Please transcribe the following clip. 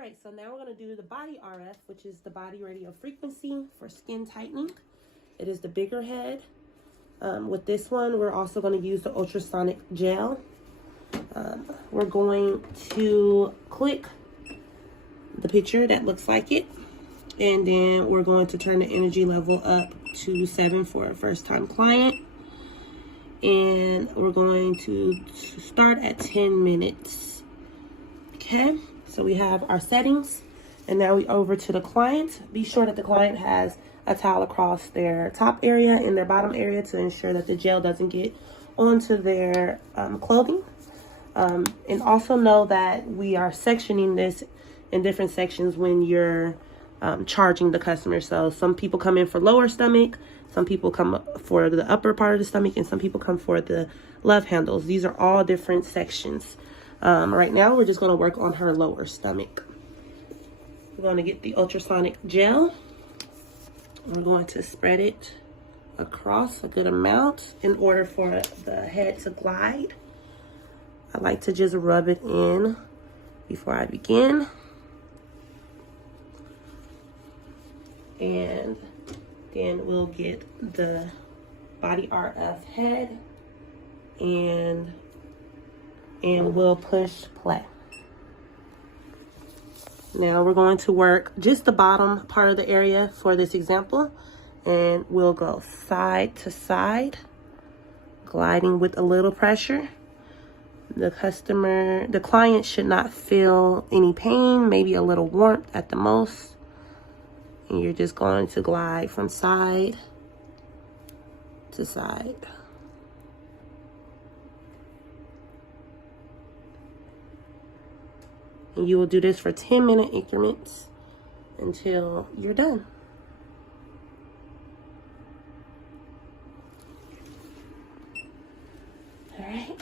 right, so now we're gonna do the body RF, which is the body radio frequency for skin tightening. It is the bigger head. With this one, we're also gonna use the ultrasonic gel. We're going to click the picture that looks like it, and then we're going to turn the energy level up to 7 for a first time client. And we're going to start at 10 minutes. Okay, so we have our settings, and now we over to the client. Be sure that the client has a towel across their top area and their bottom area to ensure that the gel doesn't get onto their clothing. And also know that we are sectioning this in different sections when you're charging the customer. So some people come in for lower stomach, some people come for the upper part of the stomach, and some people come for the love handles. These are all different sections. Right now, we're just going to work on her lower stomach. We're going to get the ultrasonic gel. We're going to spread it across a good amount in order for the head to glide. I like to just rub it in before I begin. And then we'll get the body RF head and we'll push play. Now we're going to work just the bottom part of the area for this example, and we'll go side to side, gliding with a little pressure. The client should not feel any pain, maybe a little warmth at the most. And you're just going to glide from side to side. And you will do this for 10-minute increments until you're done. All right.